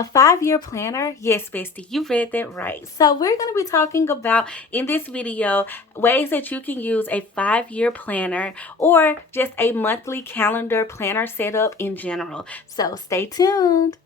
A 5-year planner? Yes, bestie, you read that right. So we're going to be talking about in this video ways that you can use a 5-year planner or just a monthly calendar planner setup in general. So stay tuned.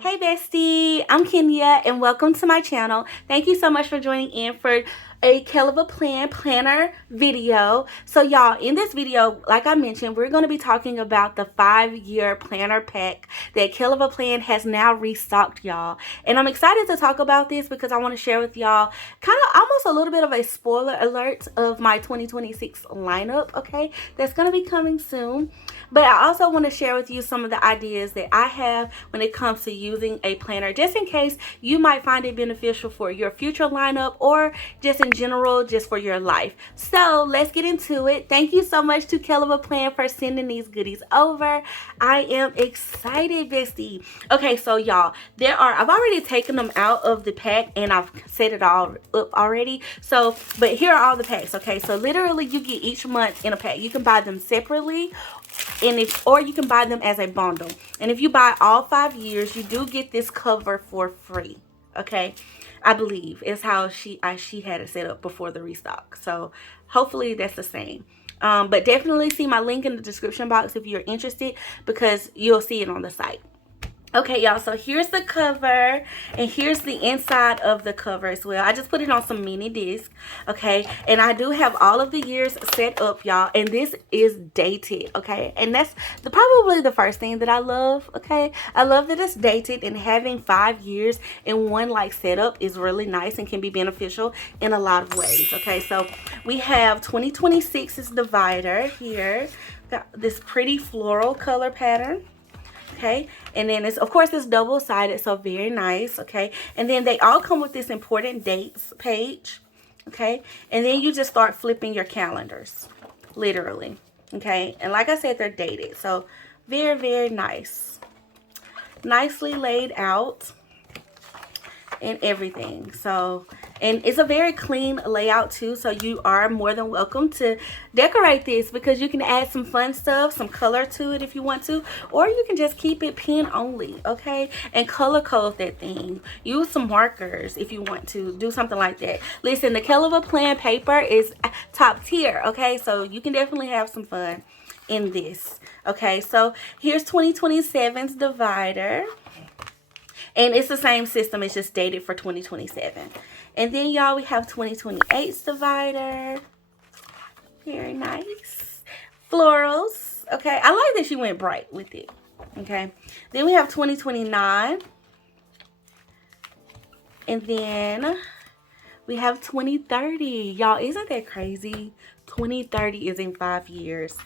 Hey bestie, I'm Kenya and welcome to my channel. Thank you so much for joining in for a Kellofaplan planner video. So y'all, in this video, like I mentioned, we're going to be talking about the 5-year planner pack that Kellofaplan has now restocked, y'all. And I'm excited to talk about this because I want to share with y'all kind of almost a little bit of a spoiler alert of my 2026 lineup, okay? That's going to be coming soon. But I also want to share with you some of the ideas that I have when it comes to using a planner, just in case you might find it beneficial for your future lineup or just in general, just for your life. So let's get into it. Thank you so much to Kellofaplan for sending these goodies over. I am excited, bestie. Okay, so y'all, I've already taken them out of the pack and I've set it all up already. So, but here are all the packs, okay? So literally you get each month in a pack. You can buy them separately, or you can buy them as a bundle. And if you buy all 5 years, you do get this cover for free, okay? I believe is how she had it set up before the restock. So hopefully that's the same. But definitely see my link in the description box if you're interested, because you'll see it on the site. Okay, y'all, so here's the cover, and here's the inside of the cover as well. I just put it on some mini discs, okay? And I do have all of the years set up, y'all, and this is dated, okay? And that's probably the first thing that I love, okay? I love that it's dated, and having 5 years in one, like, setup is really nice and can be beneficial in a lot of ways, okay? So we have 2026's divider here. Got this pretty floral color pattern. Okay, and then it's, of course, it's double-sided, so very nice. Okay, and then they all come with this important dates page. Okay, and then you just start flipping your calendars, literally. Okay, and like I said, they're dated, so very, very nice, nicely laid out and everything. So, and it's a very clean layout too, so you are more than welcome to decorate this, because you can add some fun stuff, some color to it if you want to, or you can just keep it pen only, okay? And color code that thing. Use some markers if you want to do something like that. Listen, the Kellofaplan paper is top tier, okay? So you can definitely have some fun in this. Okay, so here's 2027's divider. And it's the same system, it's just dated for 2027. And then, y'all, we have 2028's divider. Very nice. Florals. Okay, I like that she went bright with it. Okay. Then we have 2029. And then we have 2030. Y'all, isn't that crazy? 2030 is in 5 years.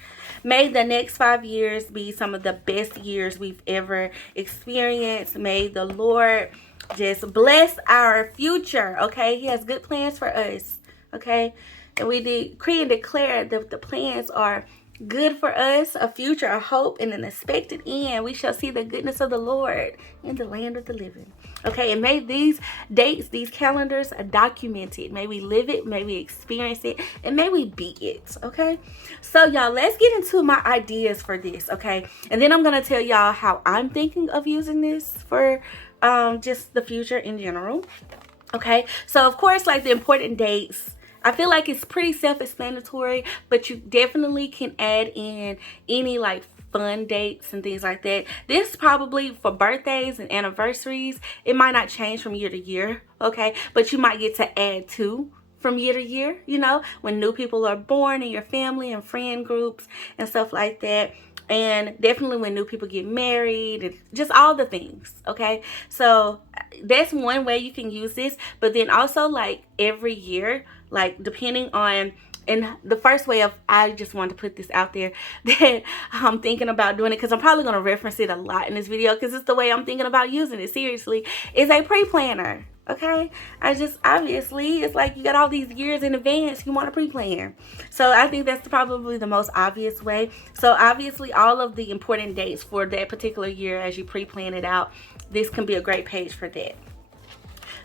May the next 5 years be some of the best years we've ever experienced. May the Lord just bless our future, okay? He has good plans for us, okay? And we decree and declare that the plans are good for us, a future, a hope, and an expected end. We shall see the goodness of the Lord in the land of the living. Okay, and may these dates, these calendars are documented. May we live it, may we experience it, and may we be it, okay? So, y'all, let's get into my ideas for this, okay? And then I'm going to tell y'all how I'm thinking of using this for just the future in general, okay? So, of course, like the important dates, I feel like it's pretty self-explanatory, but you definitely can add in any like fun dates and things like that. This probably for birthdays and anniversaries, it might not change from year to year, okay? But you might get to add to from year to year, you know, when new people are born in your family and friend groups and stuff like that. And definitely when new people get married and just all the things, okay? So that's one way you can use this. But then also, like, every year, like, depending on, and the first way of, I just wanted to put this out there that I'm thinking about doing it, because I'm probably going to reference it a lot in this video because it's the way I'm thinking about using it, seriously, is a pre-planner. Okay, obviously it's like you got all these years in advance, you want to pre-plan. So I think that's probably the most obvious way. So obviously all of the important dates for that particular year, as you pre-plan it out, this can be a great page for that.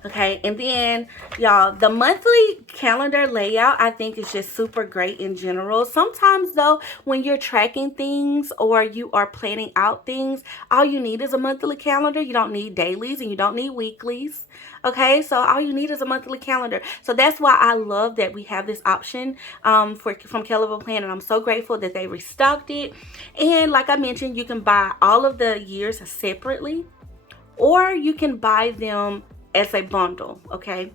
Okay, and then y'all, the monthly calendar layout I think is just super great in general. Sometimes though, when you're tracking things or you are planning out things, all you need is a monthly calendar. You don't need dailies and you don't need weeklies. Okay, so all you need is a monthly calendar. So that's why I love that we have this option from Kellofaplan, and I'm so grateful that they restocked it. And like I mentioned, you can buy all of the years separately, or you can buy them as a bundle. Okay,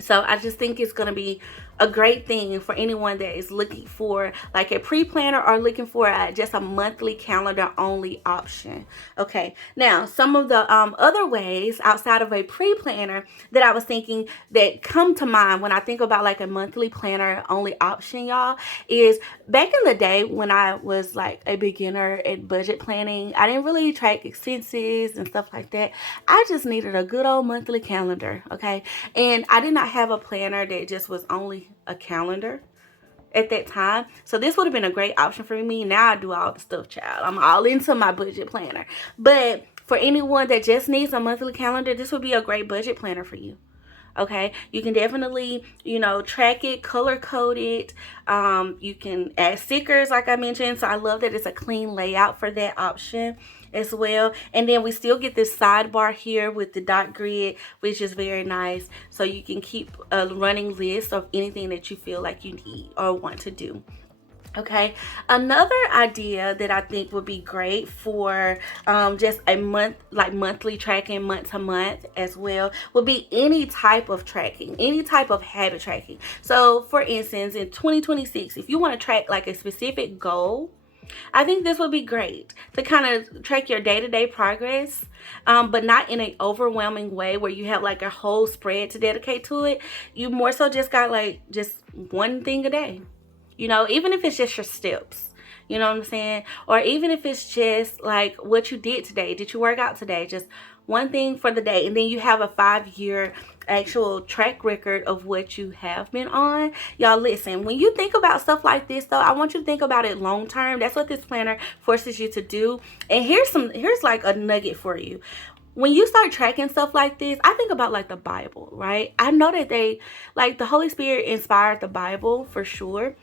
so I just think it's going to be a great thing for anyone that is looking for like a pre-planner or looking for just a monthly calendar only option. Okay, now some of the other ways outside of a pre-planner that I was thinking that come to mind when I think about like a monthly planner only option, y'all, is back in the day when I was like a beginner at budget planning, I didn't really track expenses and stuff like that. I just needed a good old monthly calendar. Okay, and I did not have a planner that just was only a calendar at that time. So this would have been a great option for me. Now I do all the stuff, child. I'm all into my budget planner. But for anyone that just needs a monthly calendar, this would be a great budget planner for you. Okay, you can definitely, track it, color code it. You can add stickers like I mentioned. So I love that it's a clean layout for that option as well. And then we still get this sidebar here with the dot grid, which is very nice. So you can keep a running list of anything that you feel like you need or want to do. Okay, another idea that I think would be great for just a month, like monthly tracking, month to month as well, would be any type of tracking, any type of habit tracking. So for instance, in 2026, if you want to track like a specific goal, I think this would be great to kind of track your day-to-day progress, but not in an overwhelming way where you have like a whole spread to dedicate to it. You more so just got like just one thing a day. Even if it's just your steps, you know what I'm saying? Or even if it's just like what you did today. Did you work out today? Just one thing for the day. And then you have a 5-year actual track record of what you have been on. Y'all listen, when you think about stuff like this though, I want you to think about it long term. That's what this planner forces you to do. And here's like a nugget for you. When you start tracking stuff like this, I think about like the Bible, right? I know that the Holy Spirit inspired the Bible for sure.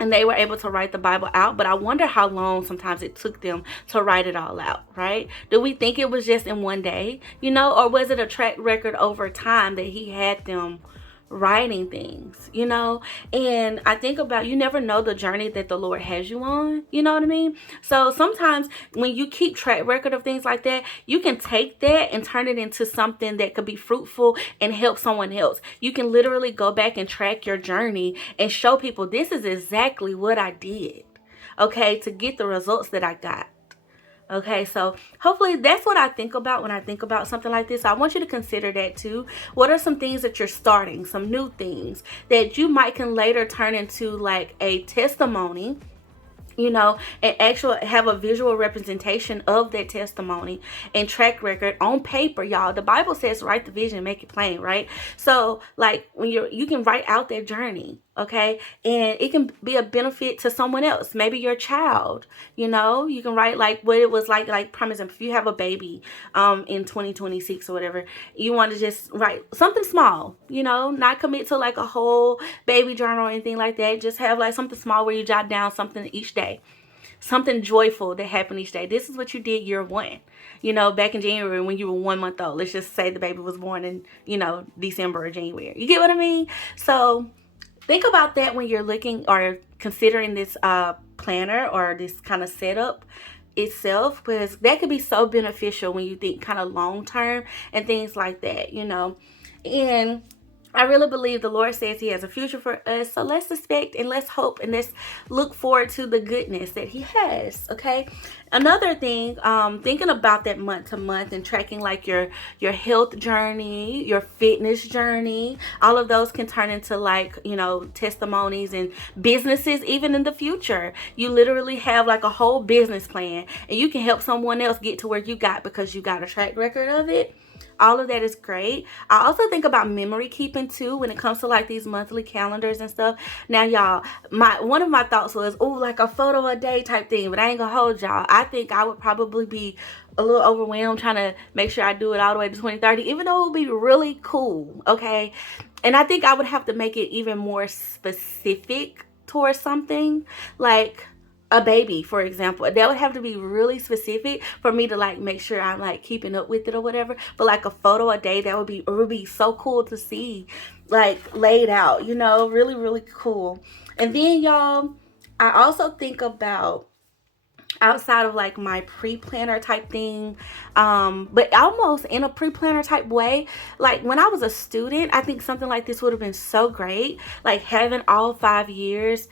And they were able to write the Bible out, but I wonder how long sometimes it took them to write it all out, right? Do we think it was just in one day, or was it a track record over time that he had them writing things, and I think about, you never know the journey that the Lord has you on, you know what I mean? So sometimes when you keep track record of things like that, you can take that and turn it into something that could be fruitful and help someone else. You can literally go back and track your journey and show people, this is exactly what I did, okay, to get the results that I got. Okay, so hopefully that's what I think about when I think about something like this. I want you to consider that too. What are some things that you're starting, some new things that you might can later turn into like a testimony, and actually have a visual representation of that testimony and track record on paper, y'all. The Bible says, write the vision, make it plain, right? So like when you can write out their journey, okay, and it can be a benefit to someone else, maybe your child. You can write like what it was like for example, if you have a baby in 2026 or whatever, you want to just write something small, not commit to like a whole baby journal or anything like that. Just have like something small where you jot down something each day, something joyful that happened each day. This is what you did year one, back in January when you were 1 month old. Let's just say the baby was born in December or January. You get what I mean? So think about that when you're looking or considering this planner or this kind of setup itself, because that could be so beneficial when you think kind of long term and things like that, and I really believe the Lord says he has a future for us. So let's expect and let's hope and let's look forward to the goodness that he has. Okay. Another thing, thinking about that month to month and tracking like your health journey, your fitness journey, all of those can turn into like, testimonies and businesses even in the future. You literally have like a whole business plan and you can help someone else get to where you got because you got a track record of it. All of that is great. I also think about memory keeping too when it comes to like these monthly calendars and stuff. Now, y'all, one of my thoughts was, oh, like a photo a day type thing, but I ain't gonna hold y'all. I think I would probably be a little overwhelmed trying to make sure I do it all the way to 2030, even though it would be really cool, okay? And I think I would have to make it even more specific towards something, like a baby, for example. That would have to be really specific for me to like make sure I'm like keeping up with it or whatever. But like a photo a day, that would be so cool to see, like laid out, you know, really, really cool. And then, y'all, I also think about outside of like my pre-planner type thing, but almost in a pre-planner type way. Like when I was a student, I think something like this would have been so great, like having all 5 years,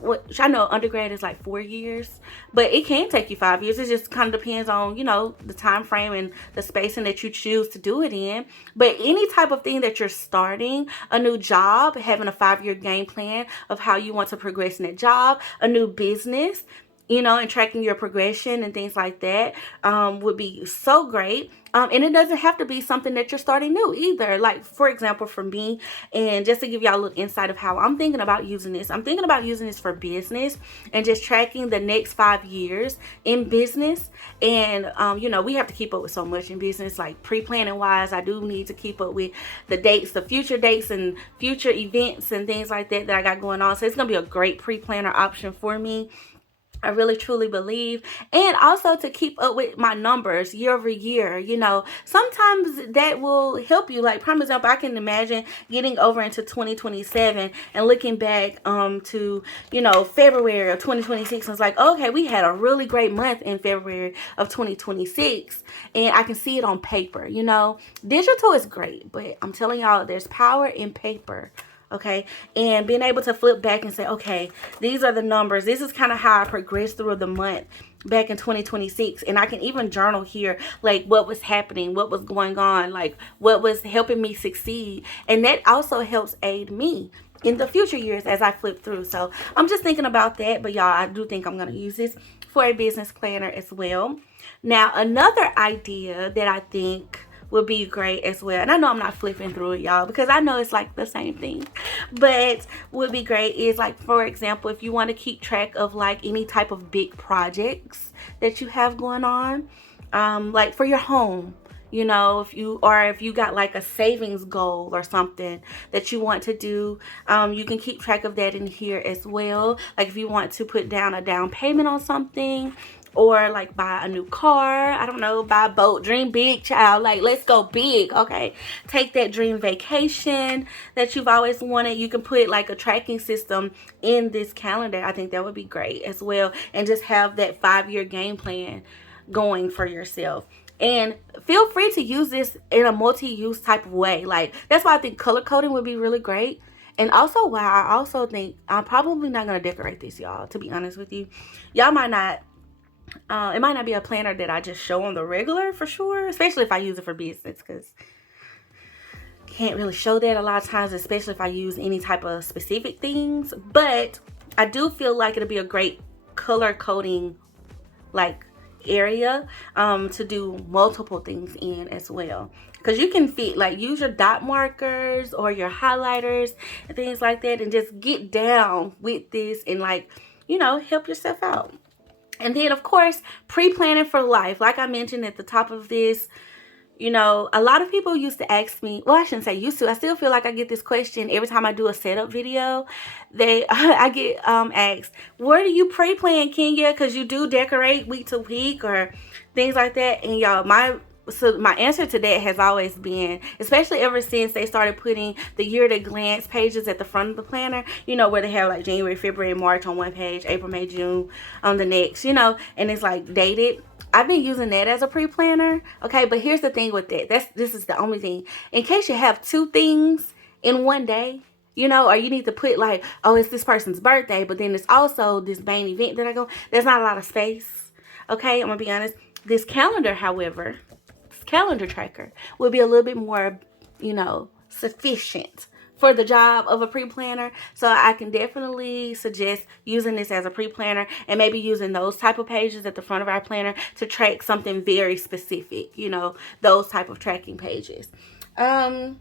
which I know undergrad is like 4 years, but it can take you 5 years. It just kind of depends on, you know, the time frame and the spacing that you choose to do it in. But any type of thing that you're starting, a new job, having a 5-year game plan of how you want to progress in that job, a new business, you know, and tracking your progression and things like that, would be so great. And it doesn't have to be something that you're starting new either. Like, for example, for me, and just to give y'all a little insight of how I'm thinking about using this, I'm thinking about using this for business and just tracking the next 5 years in business. And, you know, we have to keep up with so much in business, like pre-planning wise. I do need to keep up with the dates, the future dates and future events and things like that I got going on. So it's going to be a great pre-planner option for me. I really truly believe. And also to keep up with my numbers year over year. You know, sometimes that will help you. Like, prime example, I can imagine getting over into 2027 and looking back to, you know, February of 2026. And it's like, okay, we had a really great month in February of 2026. And I can see it on paper. You know, digital is great, but I'm telling y'all, there's power in paper. Okay, and being able to flip back and say, okay, these are the numbers. This is kind of how I progressed through the month back in 2026. And I can even journal here, like what was happening, what was going on, like what was helping me succeed. And that also helps aid me in the future years as I flip through. So I'm just thinking about that. But y'all, I do think I'm going to use this for a business planner as well. Now, another idea that I think would be great as well, and I know I'm not flipping through it, y'all, because I know it's like the same thing, but would be great is like, for example, if you want to keep track of like any type of big projects that you have going on, like for your home, you know, if you got like a savings goal or something that you want to do, you can keep track of that in here as well. Like if you want to put down a down payment on something, or like buy a new car, I don't know, buy a boat, dream big, child. Like, let's go big, okay? Take that dream vacation that you've always wanted. You can put like a tracking system in this calendar. I think that would be great as well. And just have that 5-year game plan going for yourself. And feel free to use this in a multi-use type of way. Like, that's why I think color coding would be really great. And also why I also think I'm probably not going to decorate this, y'all, to be honest with you. Y'all might not, it might not be a planner that I just show on the regular for sure, especially if I use it for business, because can't really show that a lot of times, especially if I use any type of specific things. But I do feel like it'll be a great color coding like area to do multiple things in as well, because you can fit like use your dot markers or your highlighters and things like that and just get down with this and like, you know, help yourself out. And then, of course, pre-planning for life. Like I mentioned at the top of this, you know, a lot of people used to ask me, well, I shouldn't say used to. I still feel like I get this question every time I do a setup video. I get asked, where do you pre-plan, Kenya? Because you do decorate week to week or things like that. And y'all, my answer to that has always been, especially ever since they started putting the year at a glance pages at the front of the planner, you know, where they have like January, February, March on one page, April, May, June on the next, you know, and it's like dated. I've been using that as a pre-planner. Okay, but here's the thing with that. This is the only thing. In case you have 2 things in one day, you know, or you need to put like, oh, it's this person's birthday, but then it's also this main event that I go, there's not a lot of space. Okay, I'm gonna be honest. This calendar, however, calendar tracker will be a little bit more, you know, sufficient for the job of a pre-planner. So I can definitely suggest using this as a pre-planner, and maybe using those type of pages at the front of our planner to track something very specific, you know, those type of tracking pages. And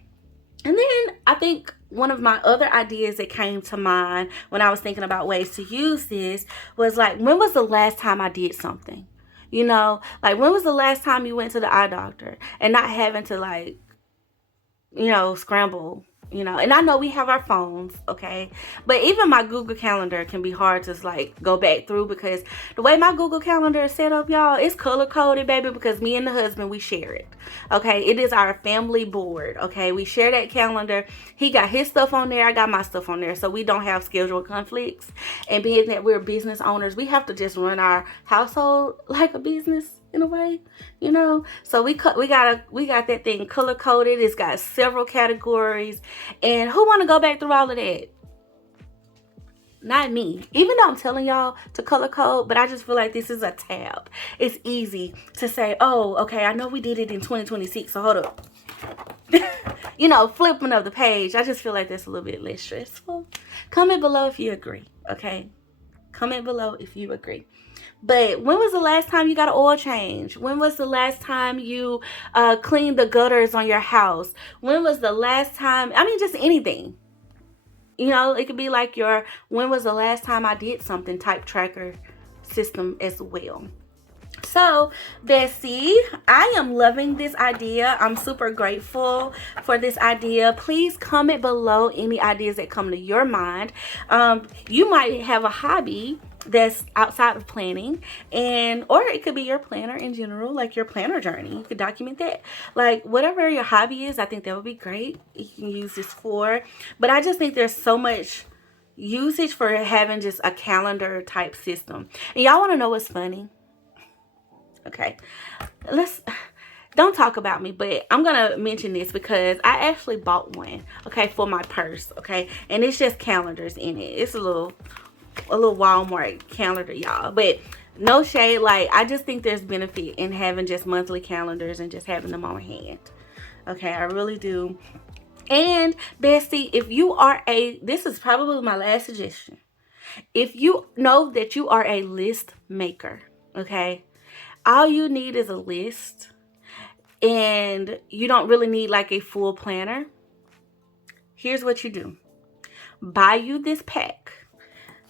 then I think one of my other ideas that came to mind when I was thinking about ways to use this was like, when was the last time I did something? You know, like, when was the last time you went to the eye doctor and not having to, like, you know, scramble, you know. And I know we have our phones, okay, but even my Google Calendar can be hard to, like, go back through, because the way my Google Calendar is set up, y'all, it's color coded, baby, because me and the husband, we share it, okay. It is our family board, okay. We share that calendar. He got his stuff on there, I got my stuff on there, so we don't have schedule conflicts. And being that we're business owners, we have to just run our household like a business, in a way, you know. So we got that thing color coded. It's got several categories, and who want to go back through all of that? Not me. Even though I'm telling y'all to color code, but I just feel like this is a tab. It's easy to say, oh, okay, I know we did it in 2026, so hold up. You know, flipping of the page. I just feel like that's a little bit less stressful. Comment below if you agree, okay? Comment below if you agree. But when was the last time you got an oil change? When was the last time you cleaned the gutters on your house? When was the last time, I mean, just anything. You know, it could be like your when was the last time I did something type tracker system as well. So, Bessie, I am loving this idea. I'm super grateful for this idea. Please comment below any ideas that come to your mind. You might have a hobby that's outside of planning, and or it could be your planner in general, like your planner journey. You could document that, like whatever your hobby is. I think that would be great. You can use this for, but I just think there's so much usage for having just a calendar type system. And y'all want to know what's funny? Okay, don't talk about me, but I'm gonna mention this because I actually bought one, okay, for my purse, okay, and it's just calendars in it. It's a little Walmart calendar, y'all, but no shade. Like, I just think there's benefit in having just monthly calendars and just having them on hand, okay. I really do. And Bestie, if you are this is probably my last suggestion, if you know that you are a list maker, okay, all you need is a list, and you don't really need like a full planner. Here's what you do. Buy you this pack,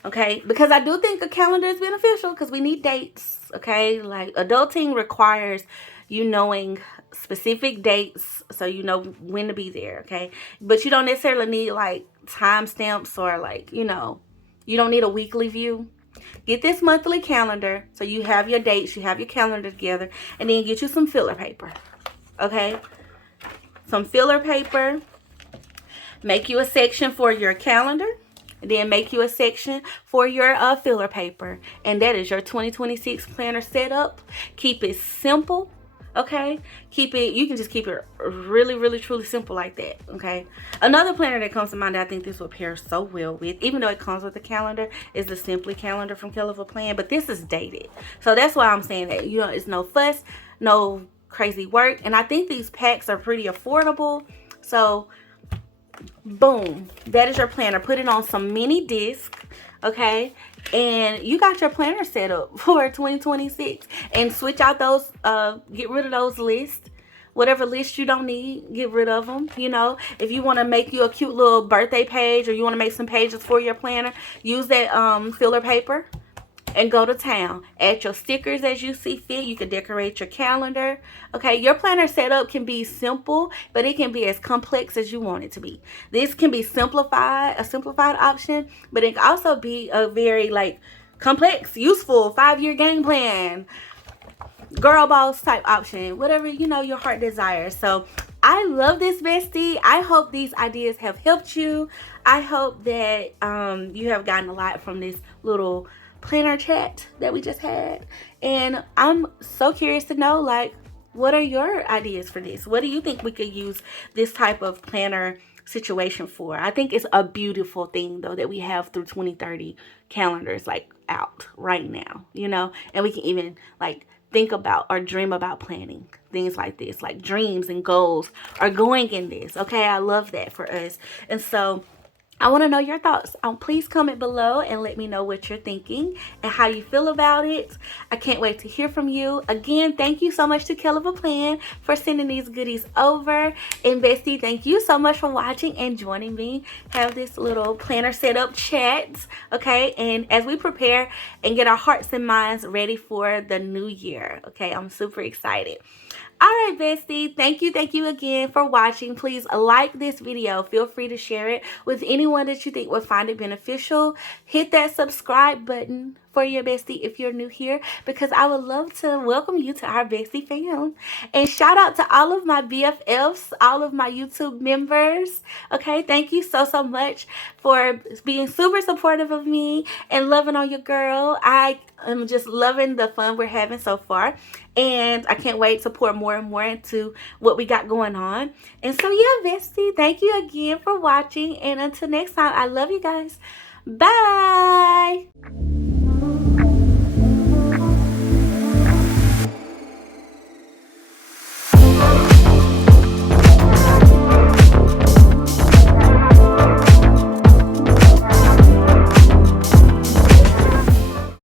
okay? Because I do think a calendar is beneficial, because we need dates, okay? Like, adulting requires you knowing specific dates so you know when to be there, okay? But you don't necessarily need like timestamps, or like, you know, you don't need a weekly view. Get this monthly calendar so you have your dates, you have your calendar together, and then get you some filler paper, okay? Some filler paper. Make you a section for your calendar, and then make you a section for your filler paper, and that is your 2026 planner setup. Keep it simple, okay? You can just keep it really, really, truly simple like that, okay? Another planner that comes to mind that I think this will pair so well with, even though it comes with a calendar, is the Simply calendar from Kellofaplan, but this is dated. So that's why I'm saying that, you know, it's no fuss, no crazy work, and I think these packs are pretty affordable. So boom, that is your planner. Put it on some mini disc, okay, and you got your planner set up for 2026. And switch out those get rid of those lists. Whatever list you don't need, get rid of them. You know, if you want to make you a cute little birthday page, or you want to make some pages for your planner, use that filler paper and go to town. Add your stickers as you see fit. You can decorate your calendar, okay? Your planner setup can be simple, but it can be as complex as you want it to be. This can be simplified, a simplified option, but it can also be a very like complex, useful 5-year game plan, girl boss type option, whatever, you know, your heart desires. So I love this, Bestie. I hope these ideas have helped you. I hope that you have gotten a lot from this little planner chat that we just had, and I'm so curious to know, like, what are your ideas for this? What do you think we could use this type of planner situation for? I think it's a beautiful thing, though, that we have through 2030 calendars like out right now, you know, and we can even like think about or dream about planning things like this, like dreams and goals are going in this. Okay, I love that for us. And so I want to know your thoughts. Please comment below and let me know what you're thinking and how you feel about it. I can't wait to hear from you. Again, thank you so much to Kellofaplan for sending these goodies over. And Bestie, thank you so much for watching and joining me. Have this little planner set up chat. Okay, and as we prepare and get our hearts and minds ready for the new year. Okay, I'm super excited. All right, bestie, thank you again for watching. Please like this video. Feel free to share it with anyone that you think would find it beneficial. Hit that subscribe button for your bestie if you're new here, because I would love to welcome you to our bestie fam. And shout out to all of my BFFs, all of my YouTube members. Okay, thank you so much for being super supportive of me and loving on your girl. I am just loving the fun we're having so far, and I can't wait to pour more and more into what we got going on. And so yeah, bestie, thank you again for watching, and until next time, I love you guys. Bye.